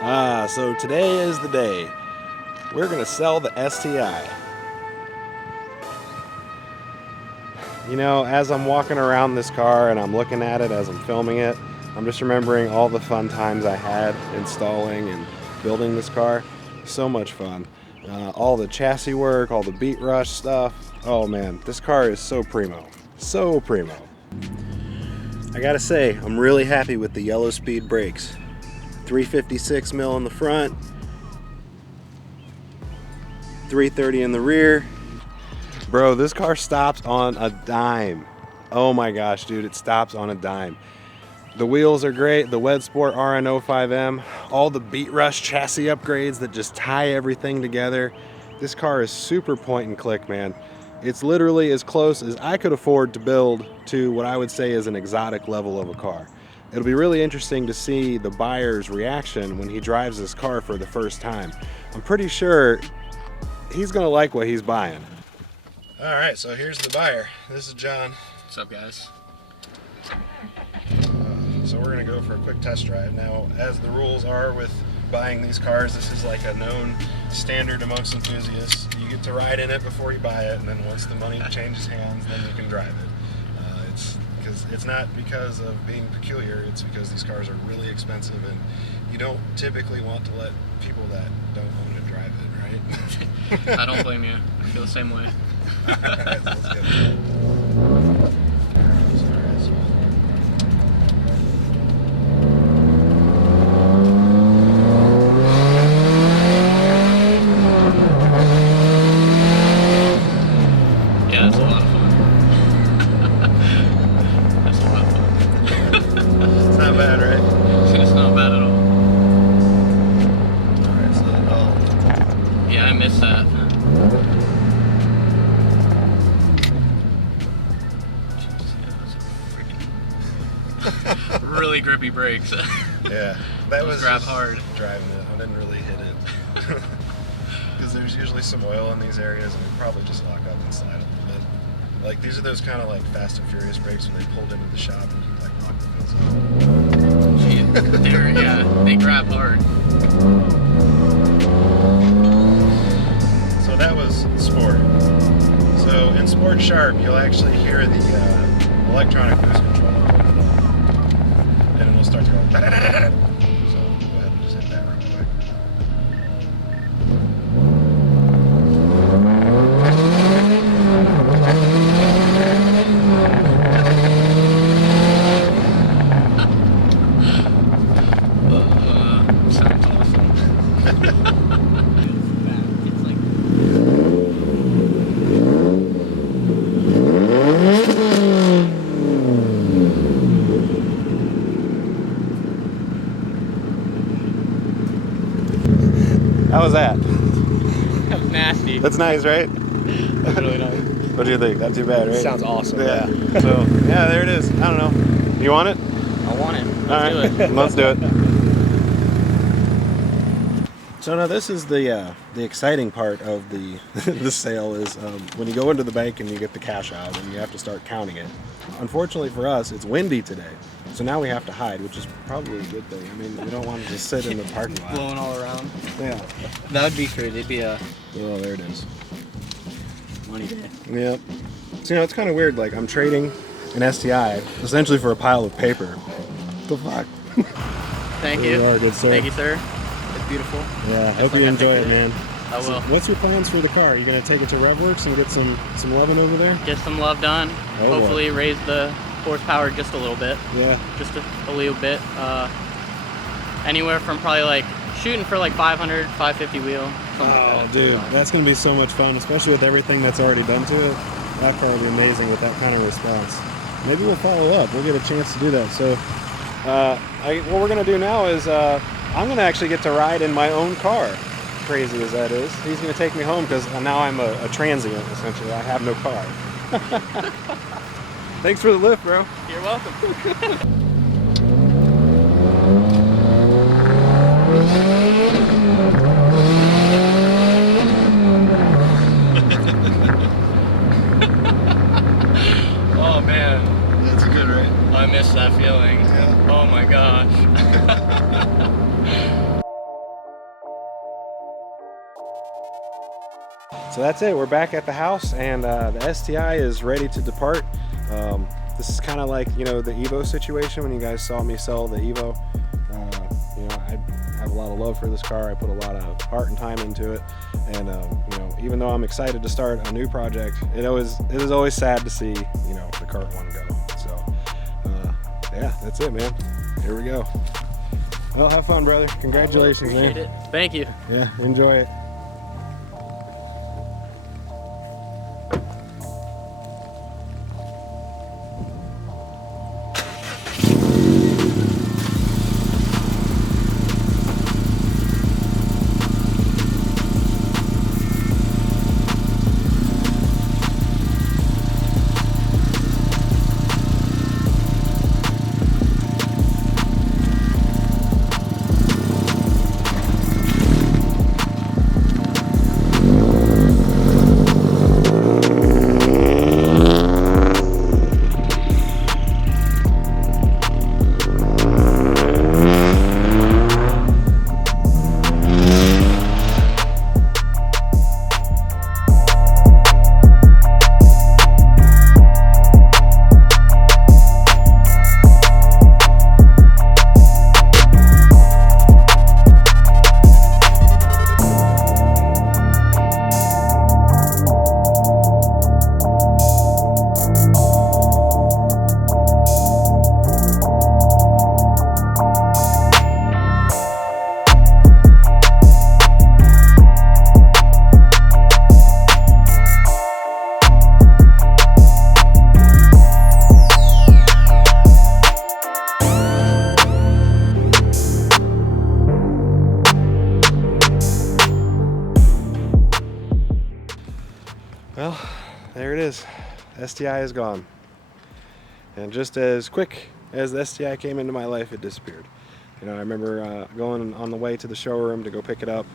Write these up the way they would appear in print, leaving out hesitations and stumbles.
So today is the day. We're gonna sell the STi. You know, as I'm walking around this car and I'm looking at it as I'm filming it, I'm just remembering all the fun times I had installing and building this car. So much fun. All the chassis work, all the Beatrush stuff. Oh man, this car is so primo. So primo. I gotta say, I'm really happy with the yellow speed brakes. 356 mil in the front, 330 in the rear. Bro, this car stops on a dime. Oh my gosh, dude, it stops on a dime. The wheels are great, the Wedssport RN05M, all the Beatrush chassis upgrades that just tie everything together. This car is super point and click, man. It's literally as close as I could afford to build to what I would say is an exotic level of a car. It'll be really interesting to see the buyer's reaction when he drives this car for the first time. I'm pretty sure he's gonna like what he's buying. All right, so here's the buyer. This is John. What's up, guys? So we're gonna go for a quick test drive. Now, as the rules are with buying these cars, this is like a known standard amongst enthusiasts. You get to ride in it before you buy it, and then once the money changes hands, then you can drive it. It's not because of being peculiar, it's because these cars are really expensive and you don't typically want to let people that don't own it drive it, right? I don't blame you. I feel the same way. Alright, so let's get it. Really grippy brakes. Yeah, that was grab hard. Driving it, I didn't really hit it. Because there's usually some oil in these areas and we probably just lock up and slide a little bit. Like these are those kind of like Fast and Furious brakes when they pulled into the shop and you like lock the wheels up. Yeah, they grab hard. So that was Sport. So in Sport Sharp, you'll actually hear the electronic cruise control. And it'll start to go. So go ahead and just hit that real quick. Sounds awesome. It's like How was that? that was nasty. That's nice, right? That's really nice. What do you think? Not too bad, right? Sounds awesome. Yeah. So, yeah, there it is. I don't know. You want it? I want it. Let's do it. Let's do it. So now this is the exciting part of the the sale is when you go into the bank and you get the cash out and you have to start counting it. Unfortunately for us, it's windy today, so now we have to hide, which is probably a good thing. I mean, we don't want to just sit in the parking lot. Blowing all around. Yeah. That would be crazy. It'd be a Oh, there it is. money day. Yep. So, you know, it's kind of weird. Like, I'm trading an STi essentially for a pile of paper. What the fuck? Thank There you. you are, good sir. Thank you, sir. It's beautiful. Yeah, I hope like you I enjoy think it, man. I So will. what's your plans for the car? Are you going to take it to RevWorks and get some loving over there? Get some love done. Oh, Hopefully raise the horsepower just a little bit. Yeah. Just a little bit. Anywhere from probably like shooting for like 500, 550 wheel. Something like that. Dude, that's going to be so much fun, especially with everything that's already done to it. That car will be amazing with that kind of response. Maybe we'll follow up. We'll get a chance to do that. So what we're going to do now is I'm going to actually get to ride in my own car, crazy as that is. He's going to take me home because now I'm a transient, essentially. I have no car. Thanks for the lift, bro. You're welcome. Oh man, That's good, right? I miss that feeling. Yeah. Oh my gosh. So that's it. We're back at the house, and the STi is ready to depart. This is kind of like, you know, the Evo situation when you guys saw me sell the Evo. You know, I have a lot of love for this car. I put a lot of heart and time into it, and you know, even though I'm excited to start a new project, it is always sad to see, you know, the current one go. So yeah, that's it, man. Here we go. Well, have fun, brother. Congratulations, man. Appreciate it. Thank you. Yeah, enjoy it. Well, there it is. STi is gone. And just as quick as the STi came into my life, it disappeared. You know, I remember going on the way to the showroom to go pick it up.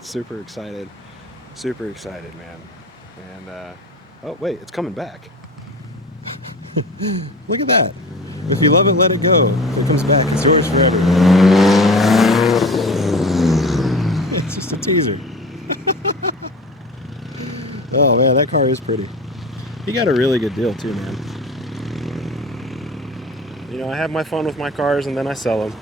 Super excited, man. And, oh wait, it's coming back. Look at that. If you love it, let it go. If it comes back, it's yours forever. It's just a teaser. Oh man, that car is pretty. He got a really good deal too, man. You know, I have my fun with my cars and then I sell them.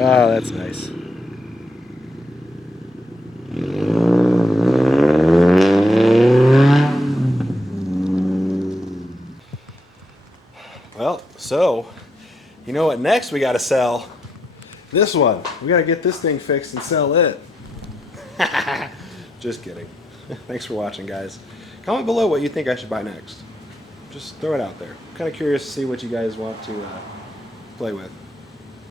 Oh, that's nice. Well, so, you know what next we gotta sell? This one. We gotta get this thing fixed and sell it. Just kidding. Thanks for watching, guys. Comment below what you think I should buy next. Just throw it out there. I'm kind of curious to see what you guys want to play with.